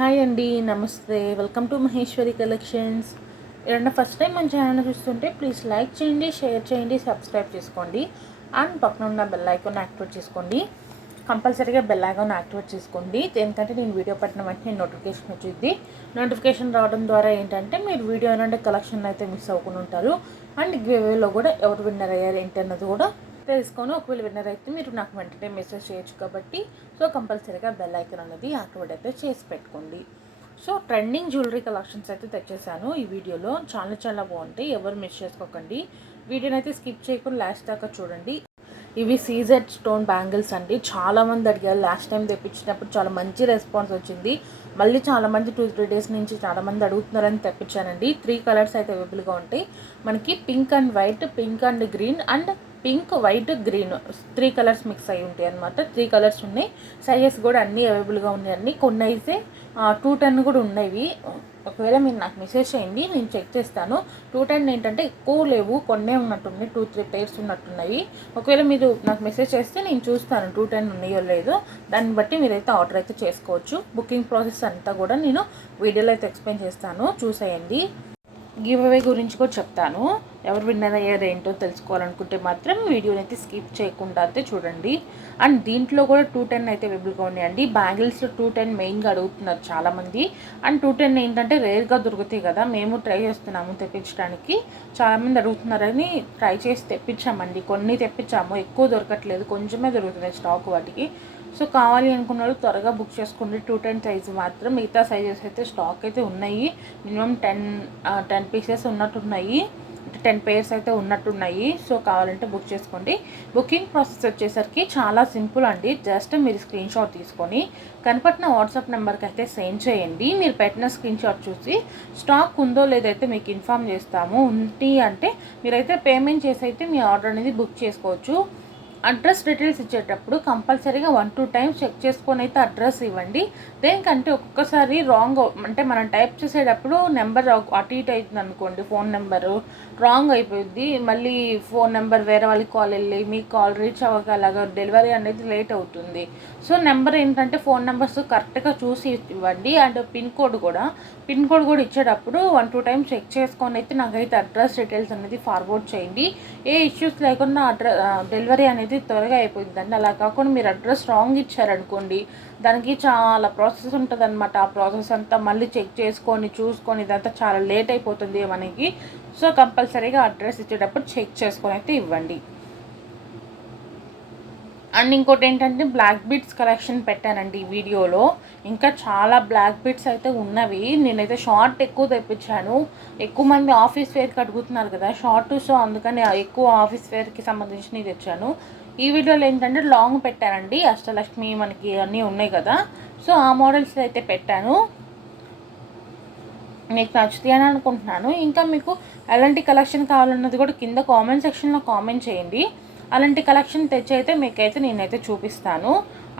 Hi అండి, నమస్తే. Welcome to Maheshwari collections. ఏదన్నా ఫస్ట్ టైం మన ఛానల్ చూస్తుంటే ప్లీజ్ లైక్ చేయండి, షేర్ చేయండి, సబ్స్క్రైబ్ చేసుకోండి. అండ్ పక్కన ఉన్న బెల్ ఐకాన్ యాక్టివేట్ చేసుకోండి. కంపల్సరీగా బెల్ ఐకాన్ యాక్టివేట్ చేసుకోండి. దేనికంటే నేను వీడియో పెట్టిన వెంటనే నోటిఫికేషన్ వచ్చింది. నోటిఫికేషన్ రావడం ద్వారా ఏంటంటే మీరు వీడియో అంటే కలెక్షన్ అయితే మిస్ అవ్వకుండా ఉంటారు. అండ్ గివేలో కూడా ఎవరు విన్నర్ అయ్యారు ఏంటి అన్నది కూడా తెలుసుకొని ఒకవేళ విన్నర్ అయితే మీరు నాకు వెంటనే మెసేజ్ చేయొచ్చు. కాబట్టి కంపల్సరీగా బెల్ ఐకాన్ అనేది యాక్టివేట్ అయితే చేసి పెట్టుకోండి. ట్రెండింగ్ జ్యువెలరీ కలెక్షన్స్ అయితే తెచ్చేసాను ఈ వీడియోలో. చాలా చాలా బాగుంటాయి, ఎవరు మిస్ చేసుకోకండి. వీడియోని అయితే స్కిప్ చేయకుండా లాస్ట్ దాకా చూడండి. ఇవి సీజెడ్ స్టోన్ బ్యాంగిల్స్ అండి. చాలామంది అడిగారు, లాస్ట్ టైం తెప్పించినప్పుడు చాలా మంచి రెస్పాన్స్ వచ్చింది. మళ్ళీ చాలామంది 2-3 డేస్ నుంచి చాలామంది అడుగుతున్నారని తెప్పించానండి. 3 కలర్స్ అయితే అవైలబుల్గా ఉంటాయి మనకి. Pink and white, pink and green and pink, white, green 3 colours mix అయి ఉంటాయి అనమాట. 3 కలర్స్ ఉన్నాయి. సైజెస్ కూడా అన్నీ అవైలబుల్గా ఉన్నాయి. కొన్ని అయితే 210 కూడా ఉన్నాయి. ఒకవేళ మీరు నాకు మెసేజ్ చేయండి, నేను చెక్ చేస్తాను. 210 ఏంటంటే ఎక్కువ లేవు, కొన్నే ఉన్నట్టున్నాయి, 2-3 పేర్స్ ఉన్నట్టున్నాయి. ఒకవేళ మీరు నాకు మెసేజ్ చేస్తే నేను చూస్తాను 210 ఉన్నాయో లేదో. దాన్ని బట్టి మీరైతే ఆర్డర్ అయితే చేసుకోవచ్చు. బుకింగ్ ప్రాసెస్ అంతా కూడా నేను వీడియోలో అయితే ఎక్స్ప్లెయిన్ చేస్తాను, చూసేయండి. గివ్ అవే గురించి కూడా చెప్తాను. ఎవరు విన్నర్ అయ్యారు ఏంటో తెలుసుకోవాలనుకుంటే మాత్రం వీడియోని అయితే స్కిప్ చేయకుండా అయితే చూడండి. అండ్ దీంట్లో కూడా 210 అయితే అవైలబుల్గా ఉన్నాయండి. బ్యాంగిల్స్ 210 మెయిన్గా అడుగుతున్నారు చాలామంది. అండ్ 210 ఏంటంటే రేర్గా దొరుకుతాయి కదా, మేము ట్రై చేస్తున్నాము తెప్పించడానికి. చాలామంది అడుగుతున్నారని ట్రై చేసి తెప్పించామండి. కొన్ని తెప్పించాము, ఎక్కువ దొరకట్లేదు, కొంచెమే దొరుకుతున్నాయి స్టాక్ వాటికి. కావాలి అనుకున్న వాళ్ళు త్వరగా బుక్ చేసుకోండి. 210 సైజు మాత్రం, మిగతా సైజెస్ అయితే స్టాక్ అయితే ఉన్నాయి. మినిమం 10 పీసెస్ ఉన్నట్టున్నాయి, 10 పేర్స్ అయితే ఉన్నట్టున్నాయి. కావాలంటే బుక్ చేసుకోండి. బుకింగ్ ప్రాసెస్ వచ్చేసరికి చాలా సింపుల్ అండి. జస్ట్ మీరు స్క్రీన్ షాట్ తీసుకొని కనపడిన వాట్సాప్ నెంబర్కి అయితే సెండ్ చేయండి. మీరు పెట్టిన స్క్రీన్ షాట్ చూసి స్టాక్ ఉందో లేదైతే మీకు ఇన్ఫామ్ చేస్తాము. ఉంది అంటే మీరైతే పేమెంట్ చేసి అయితే మీ ఆర్డర్ అనేది బుక్ చేసుకోవచ్చు. అడ్రస్ డీటెయిల్స్ ఇచ్చేటప్పుడు కంపల్సరీగా 1-2 టైమ్స్ చెక్ చేసుకొని అయితే అడ్రస్ ఇవ్వండి. దేనికంటే ఒక్కొక్కసారి రాంగ్, అంటే మనం టైప్ చేసేటప్పుడు నెంబర్ అటు ఇటు అవుతుంది అనుకోండి, ఫోన్ నెంబరు రాంగ్ అయిపోయింది. మళ్ళీ ఫోన్ నెంబర్ వేరే వాళ్ళకి కాల్ వెళ్ళి మీకు కాల్ రీచ్ అవ్వక అలాగా డెలివరీ అనేది లేట్ అవుతుంది. నెంబర్ ఏంటంటే ఫోన్ నెంబర్స్ కరెక్ట్గా చూసి ఇవ్వండి. అండ్ పిన్ కోడ్ కూడా ఇచ్చేటప్పుడు 1-2 టైమ్స్ చెక్ చేసుకొని అయితే నాకైతే అడ్రస్ డీటెయిల్స్ అనేది ఫార్వర్డ్ చేయండి. ఏ ఇష్యూస్ లేకుండా డెలివరీ అనేది త్వరగా అయిపోయిందండి. అలా కాకుండా మీరు అడ్రస్ రాంగ్ ఇచ్చారనుకోండి, దానికి చాలా ప్రాసెస్ ఉంటుంది అనమాట. ఆ ప్రాసెస్ అంతా మళ్ళీ చెక్ చేసుకొని చూసుకొని ఇదంతా చాలా లేట్ అయిపోతుంది మనకి. కంపల్సరీగా అడ్రస్ ఇచ్చేటప్పుడు చెక్ చేసుకొని అయితే ఇవ్వండి. అండ్ ఇంకోటి ఏంటంటే బ్లాక్ బీడ్స్ కలెక్షన్ పెట్టానండి ఈ వీడియోలో. ఇంకా చాలా బ్లాక్ బీడ్స్ అయితే ఉన్నవి. నేనైతే షార్ట్ ఎక్కువ తెప్పించాను. ఎక్కువ మంది ఆఫీస్ వేర్కి అడుగుతున్నారు కదా షార్ట్, అందుకని ఎక్కువ ఆఫీస్ వేర్కి సంబంధించినవి తెచ్చాను. ఈ వీడియోలో ఏంటంటే లాంగ్ పెట్టానండి. అష్టలక్ష్మి మనకి అన్నీ ఉన్నాయి కదా, ఆ మోడల్స్ అయితే పెట్టాను. మీకు నచ్చుతాయి అని అనుకుంటున్నాను. ఇంకా మీకు ఎలాంటి కలెక్షన్ కావాలన్నది కూడా కింద కామెంట్ సెక్షన్లో కామెంట్ చేయండి. అలాంటి కలెక్షన్ తెచ్చి అయితే మీకైతే నేనైతే చూపిస్తాను.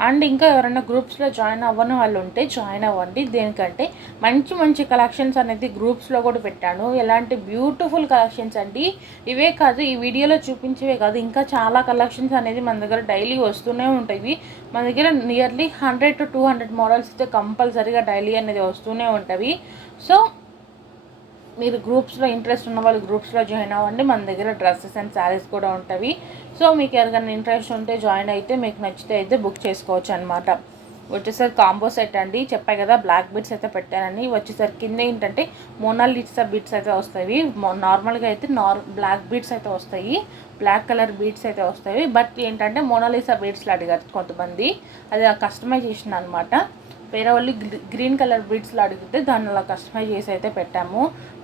అండ్ ఇంకా ఎవరైనా గ్రూప్స్లో జాయిన్ అవ్వని వాళ్ళు ఉంటే జాయిన్ అవ్వండి. దేనికంటే మంచి మంచి కలెక్షన్స్ అనేది గ్రూప్స్లో కూడా పెట్టాను. ఎలాంటి బ్యూటిఫుల్ కలెక్షన్స్ అండి. ఇవే కాదు, ఈ వీడియోలో చూపించేవే కాదు, ఇంకా చాలా కలెక్షన్స్ అనేది మన దగ్గర డైలీ వస్తూనే ఉంటాయి. మన దగ్గర నియర్లీ 100-200 మోడల్స్ అయితే కంపల్సరీగా డైలీ అనేది వస్తూనే ఉంటాయి. మీరు గ్రూప్స్లో ఇంట్రెస్ట్ ఉన్న వాళ్ళు గ్రూప్స్లో జాయిన్ అవ్వండి. మన దగ్గర డ్రెస్సెస్ అండ్ శారీస్ కూడా ఉంటాయి. మీకు ఎవరికైనా ఇంట్రెస్ట్ ఉంటే జాయిన్ అయితే మీకు నచ్చితే అయితే బుక్ చేసుకోవచ్చు అనమాట. వచ్చేసరికి కాంబో సెట్ అండి. చెప్పాయి కదా బ్లాక్ బీడ్స్ అయితే పెట్టానని. వచ్చేసరికి కింద ఏంటంటే మోనాలిసా బీడ్స్ అయితే వస్తాయి. నార్మల్గా అయితే బ్లాక్ బీడ్స్ అయితే వస్తాయి, బ్లాక్ కలర్ బీడ్స్ అయితే వస్తాయి. బట్ ఏంటంటే మోనాలిసా బీడ్స్లో అడిగారు కొంతమంది, అది కస్టమైజేషన్ అనమాట. వేరే వాళ్ళు గ్రీన్ కలర్ బీడ్స్లో అడిగితే దాన్ని అలా కస్టమైజ్ చేసి అయితే పెట్టాము.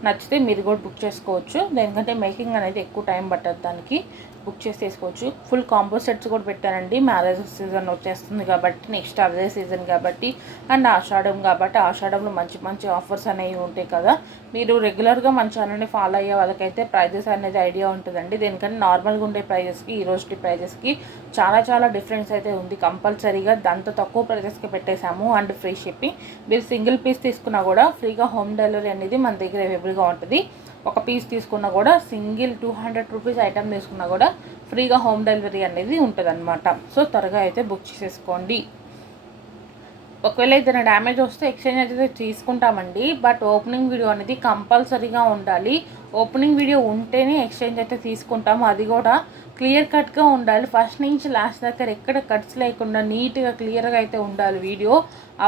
నచ్చితే మీరు కూడా బుక్ చేసుకోవచ్చు. ఎందుకంటే మేకింగ్ అనేది ఎక్కువ టైం పట్టదు, దానికి బుక్ చేసి తీసుకోవచ్చు. ఫుల్ కాంబో సెట్స్ కూడా పెట్టానండి. మ్యారేజ్ సీజన్ వచ్చేస్తుంది కాబట్టి, నెక్స్ట్ అదే సీజన్ కాబట్టి, అండ్ ఆషాఢం కాబట్టి ఆషాఢంలో మంచి మంచి ఆఫర్స్ అనేవి ఉంటాయి కదా. మీరు రెగ్యులర్గా మన ఛానల్ని ఫాలో అయ్యే వాళ్ళకైతే ప్రైజెస్ అనేది ఐడియా ఉంటుందండి. దేనికంటే నార్మల్గా ఉండే ప్రైజెస్కి ఈ రోజు ప్రైజెస్కి చాలా చాలా డిఫరెన్స్ అయితే ఉంది. కంపల్సరీగా దాంతో తక్కువ ప్రైజెస్కి పెట్టేశాము. And free shipping. మీరు సింగిల్ పీస్ తీసుకున్నా కూడా ఫ్రీగా హోమ్ డెలివరీ అనేది మన దగ్గర అవైలబుల్గా ఉంటుంది. ఒక పీస్ తీసుకున్నా కూడా, సింగిల్ 200 రూపీస్ ఐటమ్ తీసుకున్నా కూడా ఫ్రీగా హోమ్ డెలివరీ అనేది ఉంటుంది అనమాట. త్వరగా అయితే బుక్ చేసేసుకోండి. ఒకవేళ ఏదైనా డ్యామేజ్ వస్తే ఎక్స్చేంజ్ అయితే తీసుకుంటామండి. బట్ ఓపెనింగ్ వీడియో అనేది కంపల్సరీగా ఉండాలి. ఓపెనింగ్ వీడియో ఉంటేనే ఎక్స్చేంజ్ అయితే తీసుకుంటాము. అది కూడా క్లియర్ కట్గా ఉండాలి. ఫస్ట్ నుంచి లాస్ట్ దగ్గర ఎక్కడ కట్స్ లేకుండా నీట్గా క్లియర్గా అయితే ఉండాలి వీడియో.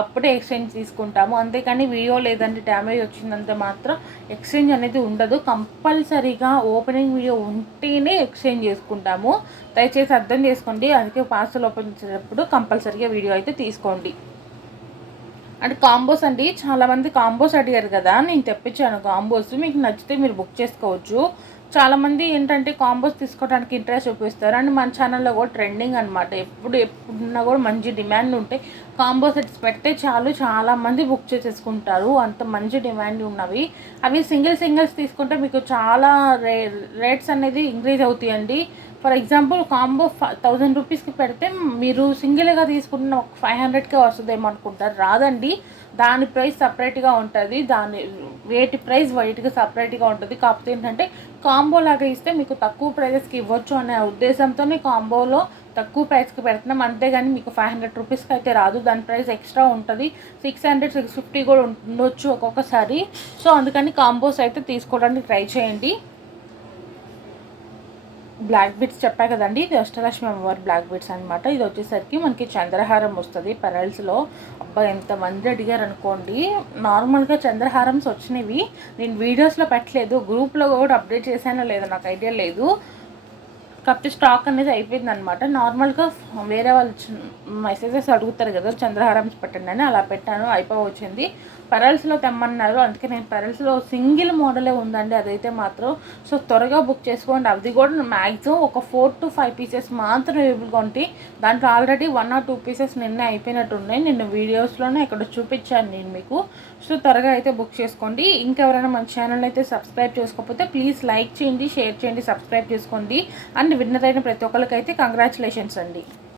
అప్పుడే ఎక్స్చేంజ్ తీసుకుంటాము. అంతేకాని వీడియో లేదంటే డ్యామేజ్ వచ్చిందంటే మాత్రం ఎక్స్చేంజ్ అనేది ఉండదు. కంపల్సరీగా ఓపెనింగ్ వీడియో ఉంటేనే ఎక్స్చేంజ్ చేసుకుంటాము. దయచేసి అర్థం చేసుకోండి. అందుకే పార్సల్ ఓపెన్ చేసేటప్పుడు కంపల్సరీగా వీడియో అయితే తీసుకోండి. అండ్ కాంబోస్ అండి, చాలామంది కాంబోస్ అడిగారు కదా, నేను తెప్పించాను కాంబోస్. మీకు నచ్చితే మీరు బుక్ చేసుకోవచ్చు. చాలామంది ఏంటంటే కాంబోస్ తీసుకోవడానికి ఇంట్రెస్ట్ చూపిస్తారు. అండ్ మన ఛానల్లో కూడా ట్రెండింగ్ అనమాట. ఎప్పుడున్నా కూడా మంచి డిమాండ్ ఉంటే కాంబో సెట్స్ పెడితే చాలామంది బుక్ చేసేసుకుంటారు. అంత మంచి డిమాండ్ ఉన్నవి. అవి సింగిల్స్ తీసుకుంటే మీకు చాలా రేట్స్ అనేది ఇంక్రీజ్ అవుతాయండి. ఫర్ ఎగ్జాంపుల్ కాంబో 1000 రూపీస్కి పెడితే మీరు సింగిల్గా తీసుకున్న 500కే వస్తుందేమో అనుకుంటారు. రాదండి, దాని ప్రైస్ సపరేట్గా ఉంటుంది. దాని వేటి ప్రైస్ వైట్గా సపరేట్గా ఉంటుంది. కాకపోతే ఏంటంటే కాంబో లాగా ఇస్తే మీకు తక్కువ ప్రైజెస్కి ఇవ్వచ్చు అనే ఉద్దేశంతోనే కాంబోలో తక్కువ ప్రైస్కి పెడుతున్నాం. అంతేగాని మీకు 500 రూపీస్కి అయితే రాదు. దాని ప్రైస్ ఎక్స్ట్రా ఉంటుంది. 600, 650 కూడా ఉండొచ్చు ఒక్కొక్కసారి. సో అందుకని కాంబోస్ అయితే తీసుకోవడానికి ట్రై చేయండి. బ్లాక్ బీడ్స్ చెప్పా కదండి, ఇది అష్టలక్ష్మి అమ్మవారి బ్లాక్ బీడ్స్ అనమాట. ఇది వచ్చేసరికి మనకి చంద్రహారం వస్తుంది పెరల్స్లో. అబ్బా ఎంతమంది అడిగారు అనుకోండి. నార్మల్గా చంద్రహారమ్స్ వచ్చినవి నేను వీడియోస్లో పెట్టలేదు, గ్రూప్లో కూడా అప్డేట్ చేశానో లేదో నాకు ఐడియా లేదు. కాకపోతే స్టాక్ అనేది అయిపోయింది అనమాట. నార్మల్గా వేరే వాళ్ళు మెసేజెస్ అడుగుతారు కదా చంద్రహారమ్స్ పెట్టండి అని, అలా పెట్టాను, అయిపోవచ్చింది. పెరల్స్లో తెమ్మన్నారు, అందుకే నేను పెరల్స్లో సింగిల్ మోడలే ఉందండి అదైతే మాత్రం. సో త్వరగా బుక్ చేసుకోండి. అది కూడా మ్యాక్సిమం ఒక 4 to 5 పీసెస్ మాత్రం అవైలబుల్గా ఉంటాయి. దాంట్లో ఆల్రెడీ 1 or 2 పీసెస్ నిన్నే అయిపోయినట్టు ఉన్నాయి. నిన్న వీడియోస్లోనే ఇక్కడ చూపించాను నేను మీకు. సో త్వరగా అయితే బుక్ చేసుకోండి. ఇంకెవరైనా మన ఛానల్ అయితే సబ్స్క్రైబ్ చేసుకోకపోతే ప్లీజ్ లైక్ చేయండి, షేర్ చేయండి, సబ్స్క్రైబ్ చేసుకోండి. అండ్ విన్నర్ అయిన ప్రతి ఒక్కరికైతే కంగ్రాచులేషన్స్ అండి.